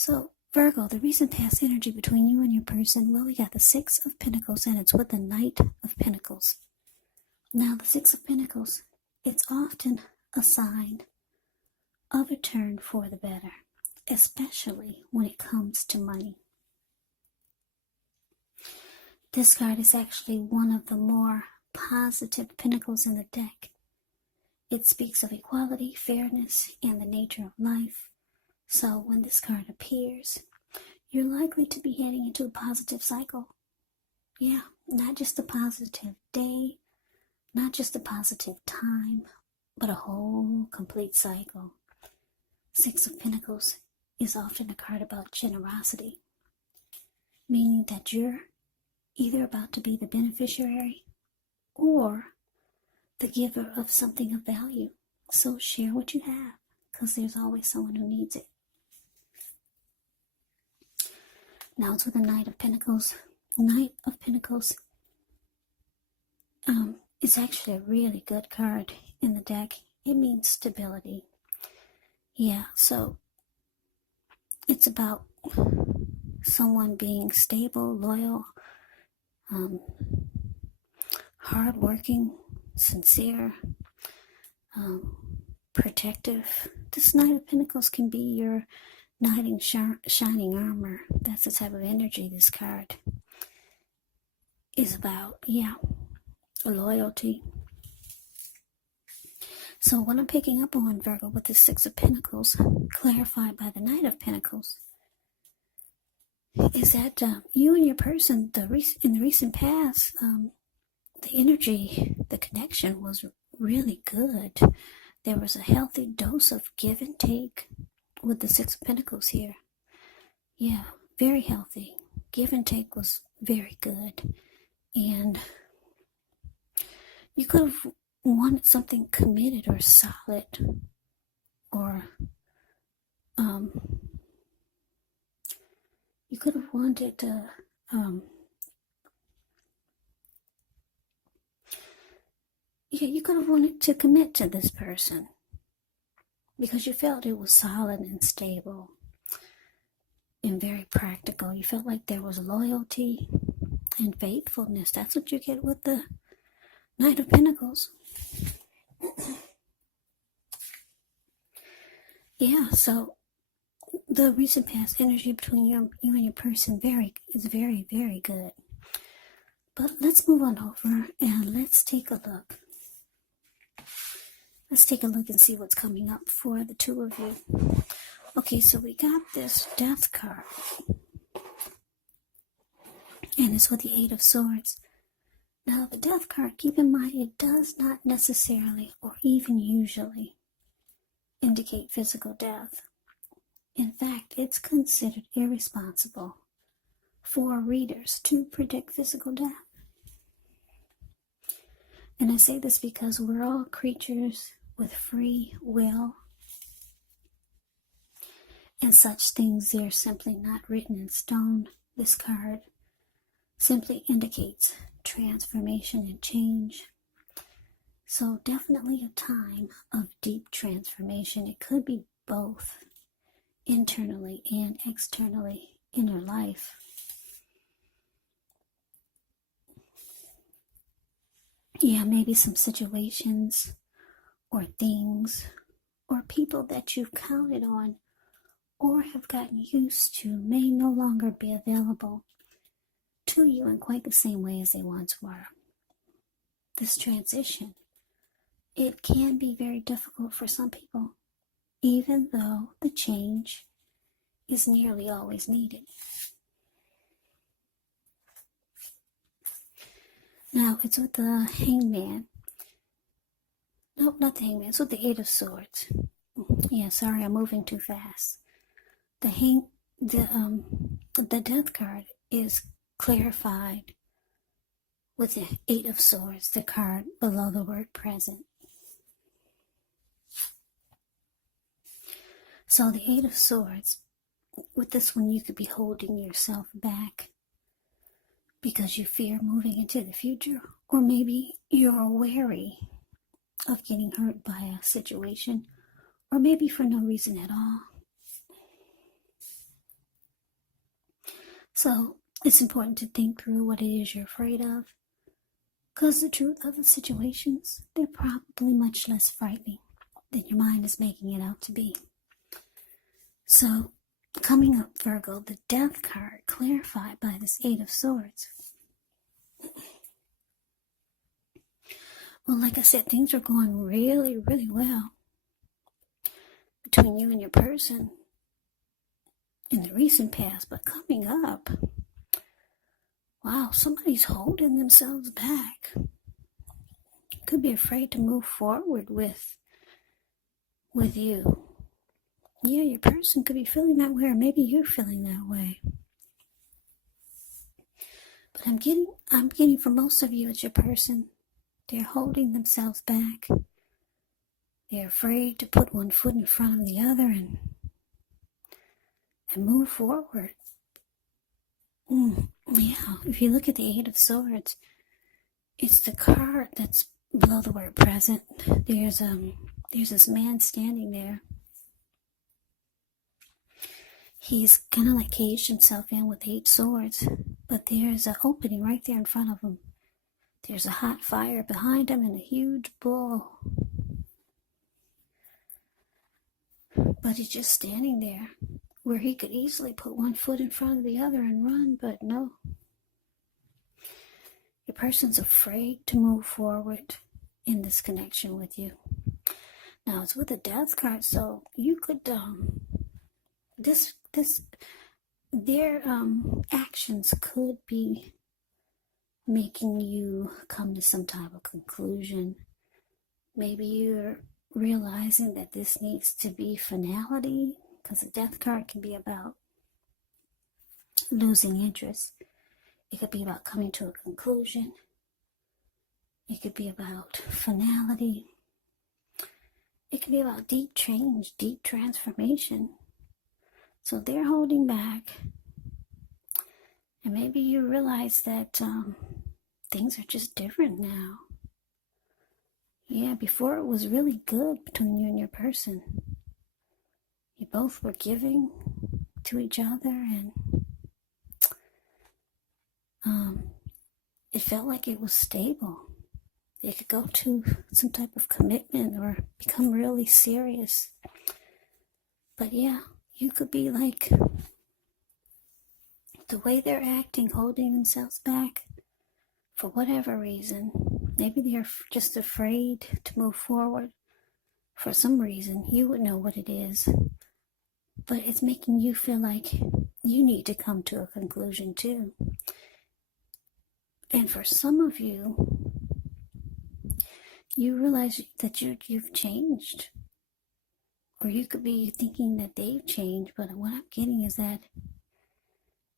So, Virgo, the recent past energy between you and your person, well, we got the Six of Pentacles, and it's with the Knight of Pentacles. Now, the Six of Pentacles, it's often a sign of a turn for the better, especially when it comes to money. This card is actually one of the more positive pentacles in the deck. It speaks of equality, fairness, and the nature of life. So when this card appears, you're likely to be heading into a positive cycle. Yeah, not just a positive day, not just a positive time, but a whole complete cycle. Six of Pentacles is often a card about generosity, meaning that you're either about to be the beneficiary or the giver of something of value. So share what you have, because there's always someone who needs it. Now it's with the Knight of Pentacles. Knight of Pentacles is actually a really good card in the deck. It means stability. Yeah, so it's about someone being stable, loyal, hardworking, sincere, protective. This Knight of Pentacles can be your knight in shining armor. That's the type of energy this card is about. Yeah, loyalty. So what I'm picking up on, Virgo, with the Six of Pentacles, clarified by the Knight of Pentacles, is that you and your person, in the recent past, the energy, the connection was really good. There was a healthy dose of give and take with the Six of Pentacles here. Yeah, very healthy. Give and take was very good. And you could have wanted something committed or solid, or you could have wanted to you could have wanted to commit to this person because you felt it was solid and stable and very practical. You felt like there was loyalty and faithfulness. That's what you get with the Knight of Pentacles. Yeah, so the recent past energy between you and your person is very, very good. But let's move on over and let's take a look. Let's take a look and see what's coming up for the two of you. Okay, so we got this Death card. And it's with the Eight of Swords. Now, the Death card, keep in mind, it does not necessarily or even usually indicate physical death. In fact, it's considered irresponsible for readers to predict physical death. And I say this because we're all creatures with free will, and such things are simply not written in stone. This card simply indicates transformation and change. So definitely a time of deep transformation. It could be both internally and externally in your life. Yeah, maybe some situations or things or people that you've counted on or have gotten used to may no longer be available to you in quite the same way as they once were. This transition, it can be very difficult for some people, even though the change is nearly always needed. Now, it's with the Hangman. No, not the Hangman. It's with the Eight of Swords. Yeah, sorry, I'm moving too fast. The Death card is clarified with the Eight of Swords, the card below the word present. So the Eight of Swords, with this one, you could be holding yourself back because you fear moving into the future, or maybe you're wary of getting hurt by a situation, or maybe for no reason at all. So it's important to think through what it is you're afraid of, because the truth of the situations, they're probably much less frightening than your mind is making it out to be. So, coming up, Virgo, the Death card clarified by this Eight of Swords. Well, like I said, things are going really, really well between you and your person in the recent past, but coming up, wow, somebody's holding themselves back. Could be afraid to move forward with you. Yeah, your person could be feeling that way, or maybe you're feeling that way. But I'm getting for most of you, it's your person. They're holding themselves back. They're afraid to put one foot in front of the other and move forward. Yeah, if you look at the Eight of Swords, it's the card that's below the word present. There's this man standing there. He's kind of like caged himself in with 8 swords, but there's an opening right there in front of him. There's a hot fire behind him and a huge bull. But he's just standing there where he could easily put one foot in front of the other and run, but no. Your person's afraid to move forward in this connection with you. Now it's with a Death card, so you could their actions could be making you come to some type of conclusion. Maybe you're realizing that this needs to be finality, because the Death card can be about losing interest. It could be about coming to a conclusion. It could be about finality. It could be about deep change, deep transformation. So they're holding back. And maybe you realize that things are just different now. Yeah, before it was really good between you and your person. You both were giving to each other, and it felt like it was stable. It could go to some type of commitment or become really serious. But yeah, you could be like, the way they're acting, holding themselves back, for whatever reason. Maybe they're just afraid to move forward for some reason. You would know what it is. But it's making you feel like you need to come to a conclusion too. And for some of you, you realize that you've changed. Or you could be thinking that they've changed, but what I'm getting is that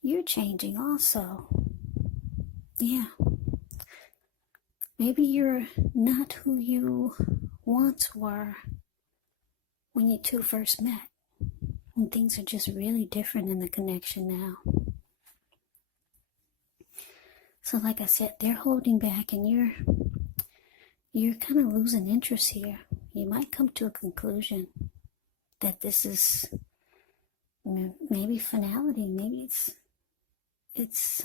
you're changing also. Yeah. Maybe you're not who you once were when you two first met. And things are just really different in the connection now. So like I said, they're holding back, and you're kind of losing interest here. You might come to a conclusion that this is maybe finality. Maybe it's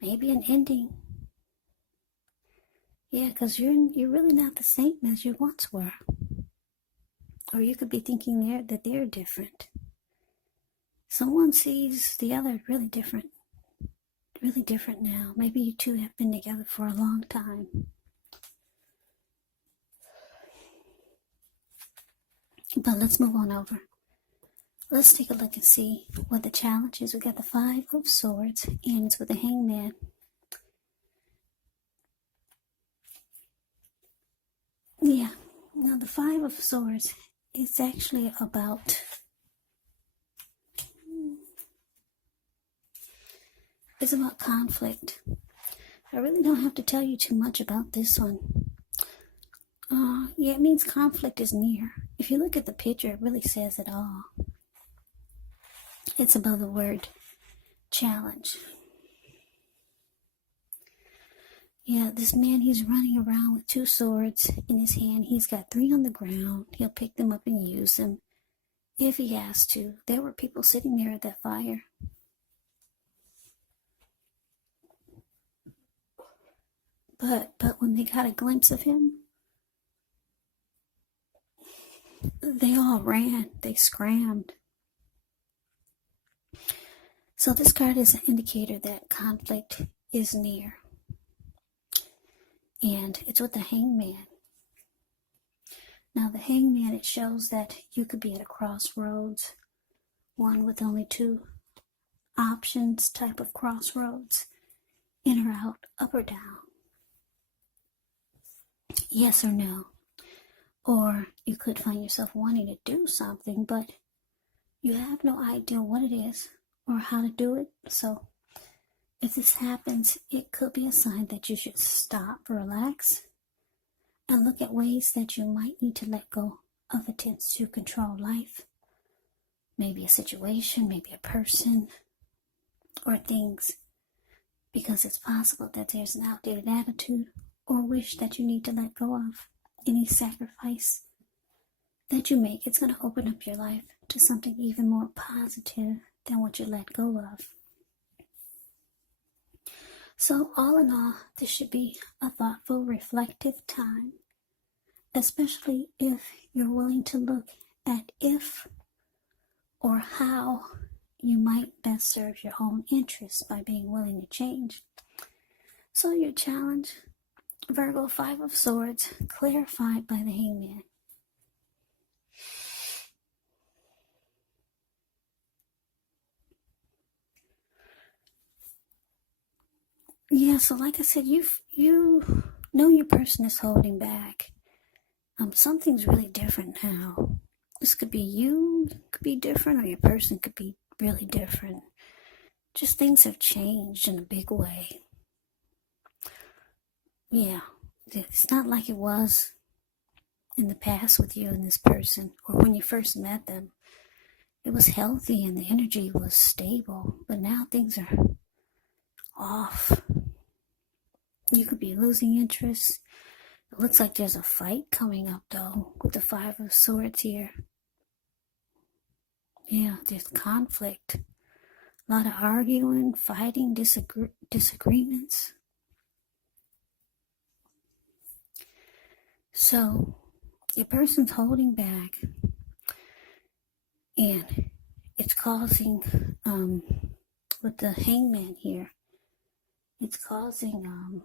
maybe an ending. Yeah, because you're really not the same as you once were. Or you could be thinking that they're different. Someone sees the other really different now. Maybe you two have been together for a long time. But let's move on over. Let's take a look and see what the challenge is. We got the 5 of Swords, and it's with the Hangman. Yeah, now the 5 of Swords is actually about conflict. I really don't have to tell you too much about this one. Yeah, it means conflict is near. If you look at the picture, it really says it all. It's above the word challenge. Yeah, this man, he's running around with 2 swords in his hand. He's got 3 on the ground. He'll pick them up and use them if he has to. There were people sitting there at that fire. But when they got a glimpse of him, they all ran. They scrammed. So this card is an indicator that conflict is near. And it's with the Hangman. Now the Hangman, it shows that you could be at a crossroads, one with only two options type of crossroads, in or out, up or down, yes or no. Or you could find yourself wanting to do something, but you have no idea what it is or how to do it. So if this happens, it could be a sign that you should stop, relax, and look at ways that you might need to let go of attempts to control life. Maybe a situation, maybe a person, or things. Because it's possible that there's an outdated attitude or wish that you need to let go of. Any sacrifice that you make, it's going to open up your life to something even more positive than what you let go of. So all in all, this should be a thoughtful, reflective time, especially if you're willing to look at if or how you might best serve your own interests by being willing to change. So your challenge, Virgo, 5 of Swords, clarified by the Hangman. Yeah, so like I said, you know your person is holding back. Something's really different now. This could be you, could be different, or your person could be really different. Just things have changed in a big way. Yeah, it's not like it was in the past with you and this person, or when you first met them. It was healthy and the energy was stable, but now things are off. You could be losing interest. It looks like there's a fight coming up, though, with the 5 of Swords here. Yeah, there's conflict. A lot of arguing, fighting, disagreements. So, your person's holding back, and it's causing, with the Hangman here, it's causing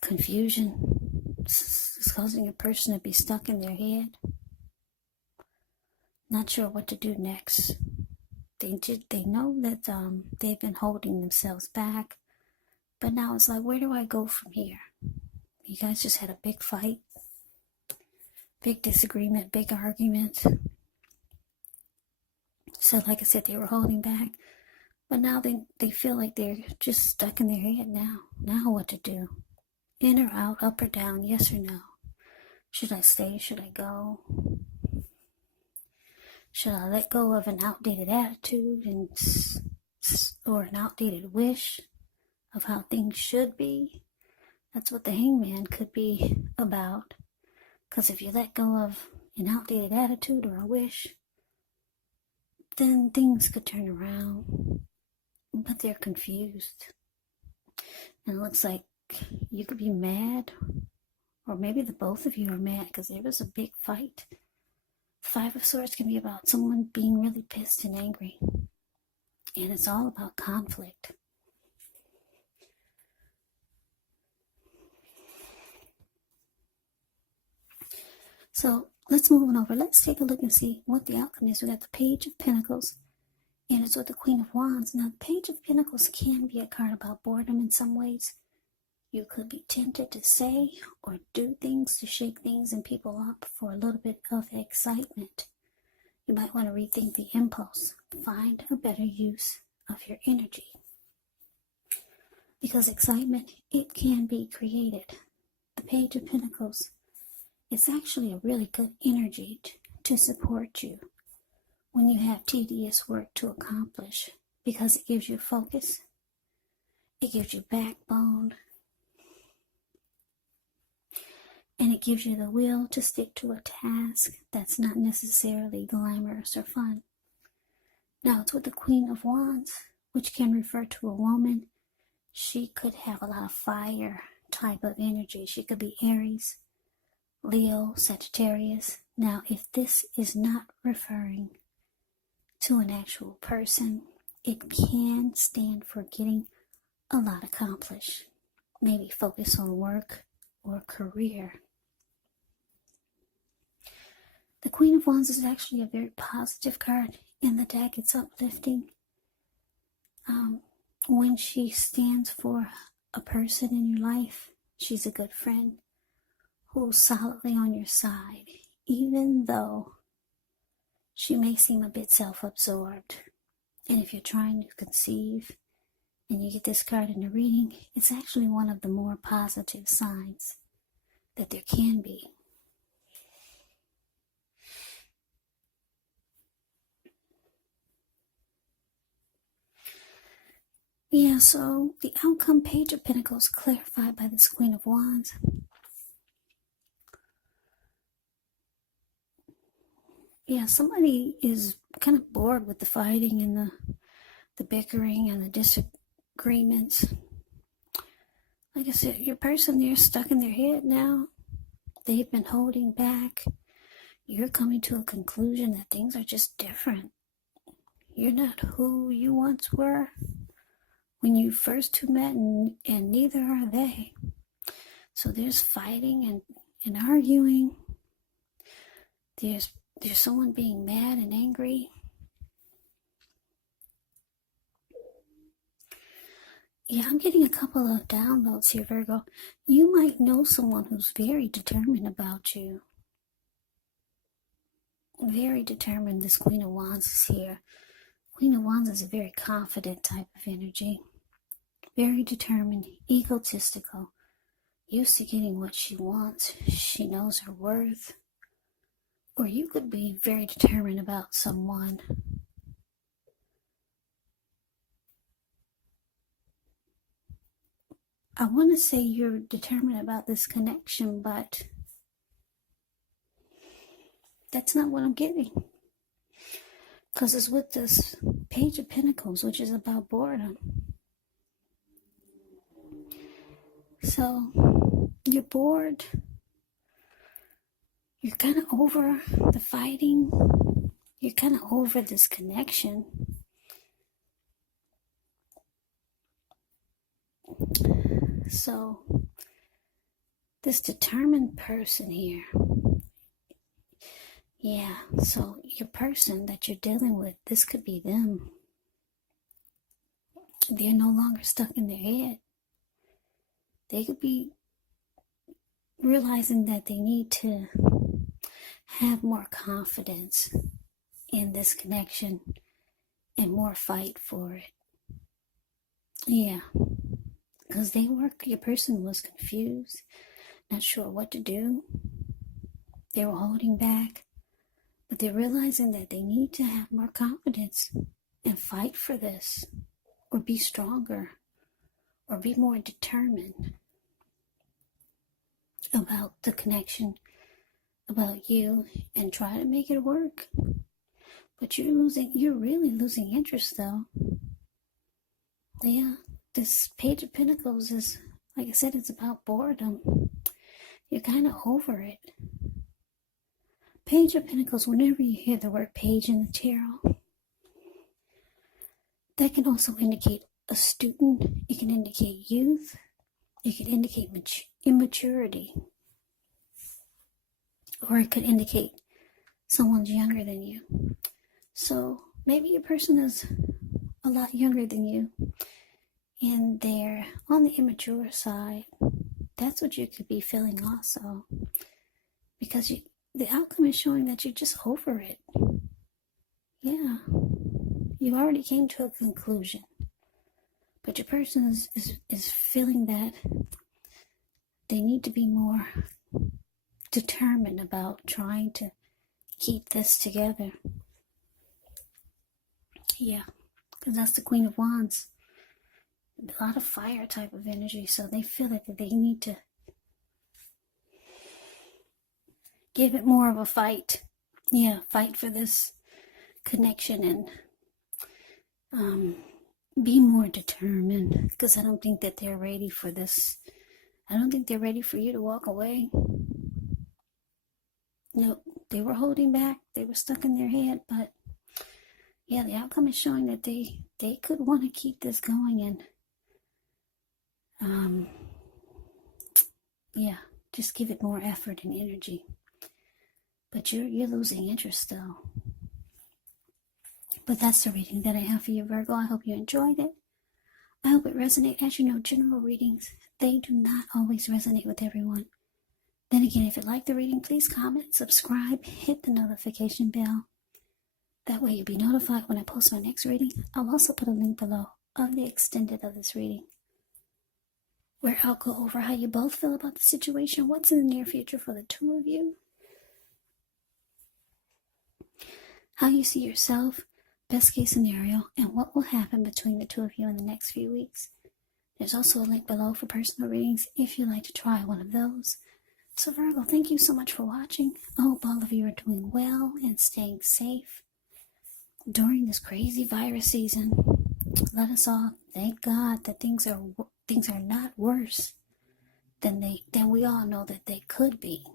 confusion. It's causing a person to be stuck in their head, not sure what to do next. They know that they've been holding themselves back, but now it's like, where do I go from here? You guys just had a big fight, big disagreement, big argument. So like I said, they were holding back, but now they feel like they're just stuck in their head now. Now what to do? In or out, up or down, yes or no? Should I stay? Should I go? Should I let go of an outdated attitude or an outdated wish of how things should be? That's what the Hangman could be about. Because if you let go of an outdated attitude or a wish, then things could turn around. But they're confused. And it looks like you could be mad, or maybe the both of you are mad because there was a big fight. 5 of Swords can be about someone being really pissed and angry. And it's all about conflict. So let's move on over. Let's take a look and see what the outcome is. We got the Page of Pentacles, and it's with the Queen of Wands. Now, the Page of Pentacles can be a card about boredom in some ways. You could be tempted to say or do things to shake things and people up for a little bit of excitement. You might want to rethink the impulse. Find a better use of your energy. Because excitement, it can be created. The Page of Pentacles, it's actually a really good energy to support you when you have tedious work to accomplish, because it gives you focus, it gives you backbone, and it gives you the will to stick to a task that's not necessarily glamorous or fun. Now, it's with the Queen of Wands, which can refer to a woman she could have a lot of fire type of energy. She could be Aries, Leo, Sagittarius. Now, if this is not referring to an actual person, it can stand for getting a lot accomplished. Maybe focus on work or career. The Queen of Wands is actually a very positive card in the deck. It's uplifting. When she stands for a person in your life, she's a good friend who's solidly on your side, even though she may seem a bit self-absorbed. And if you're trying to conceive and you get this card in the reading, it's actually one of the more positive signs that there can be. Yeah, so the outcome, Page of Pentacles, clarified by this Queen of Wands. Yeah, somebody is kind of bored with the fighting and the bickering and the disagreements. Like I said, your person, they're stuck in their head now. They've been holding back. You're coming to a conclusion that things are just different. You're not who you once were when you first two met, and neither are they. So there's fighting and arguing. There's someone being mad and angry. Yeah, I'm getting a couple of downloads here, Virgo. You might know someone who's very determined about you. Very determined. This Queen of Wands is here. Queen of Wands is a very confident type of energy. Very determined, egotistical, used to getting what she wants. She knows her worth. Or you could be very determined about someone. I want to say you're determined about this connection, but that's not what I'm getting. Because it's with this Page of Pentacles, which is about boredom. So, you're bored. You're kind of over the fighting. You're kind of over this connection. So, this determined person here. Yeah, so your person that you're dealing with, this could be them. They're no longer stuck in their head. They could be realizing that they need to have more confidence in this connection and more fight for it. Yeah, because your person was confused, not sure what to do. They were holding back, but they're realizing that they need to have more confidence and fight for this, or be stronger, or be more determined about the connection, about you, and try to make it work. But you're really losing interest though. Yeah, this Page of Pentacles is, like I said, it's about boredom. You're kind of over it. Page of Pentacles, whenever you hear the word page in the tarot, that can also indicate a student. It can indicate youth. It can indicate immaturity. Or it could indicate someone's younger than you. So maybe your person is a lot younger than you and they're on the immature side. That's what you could be feeling also. Because the outcome is showing that you're just over it. Yeah. You already came to a conclusion. But your person is feeling that they need to be more determined about trying to keep this together. Yeah, because that's the Queen of Wands. A lot of fire type of energy, so they feel like they need to give it more of a fight. Yeah, fight for this connection and Be more determined, because I don't think that they're ready for this. I don't think they're ready for you to walk away. No, they were holding back. They were stuck in their head, but yeah, the outcome is showing that they could want to keep this going, and yeah, just give it more effort and energy. But you're losing interest still. But that's the reading that I have for you, Virgo. I hope you enjoyed it. I hope it resonated. As you know, general readings, they do not always resonate with everyone. Then again, if you like the reading, please comment, subscribe, hit the notification bell. That way you'll be notified when I post my next reading. I'll also put a link below of the extended of this reading, where I'll go over how you both feel about the situation, what's in the near future for the two of you, how you see yourself, best case scenario, and what will happen between the two of you in the next few weeks. There's also a link below for personal readings if you'd like to try one of those. So Virgo, thank you so much for watching. I hope all of you are doing well and staying safe during this crazy virus season. Let us all thank God that things are not worse than we all know that they could be.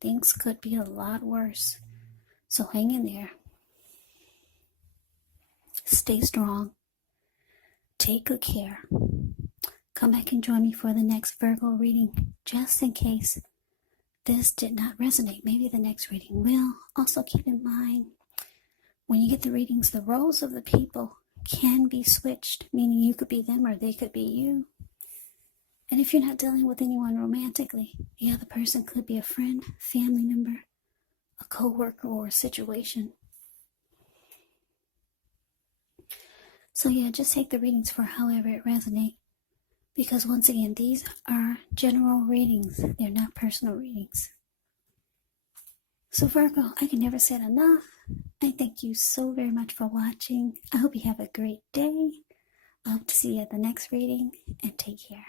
Things could be a lot worse. So hang in there. Stay strong. Take good care. Come back and join me for the next Virgo reading, just in case this did not resonate. Maybe the next reading will. Also keep in mind, when you get the readings, the roles of the people can be switched, meaning you could be them or they could be you. And if you're not dealing with anyone romantically, the other person could be a friend, family member, a co-worker, or a situation. So yeah, just take the readings for however it resonates. Because once again, these are general readings. They're not personal readings. So Virgo, I can never say it enough. I thank you so very much for watching. I hope you have a great day. I hope to see you at the next reading, and take care.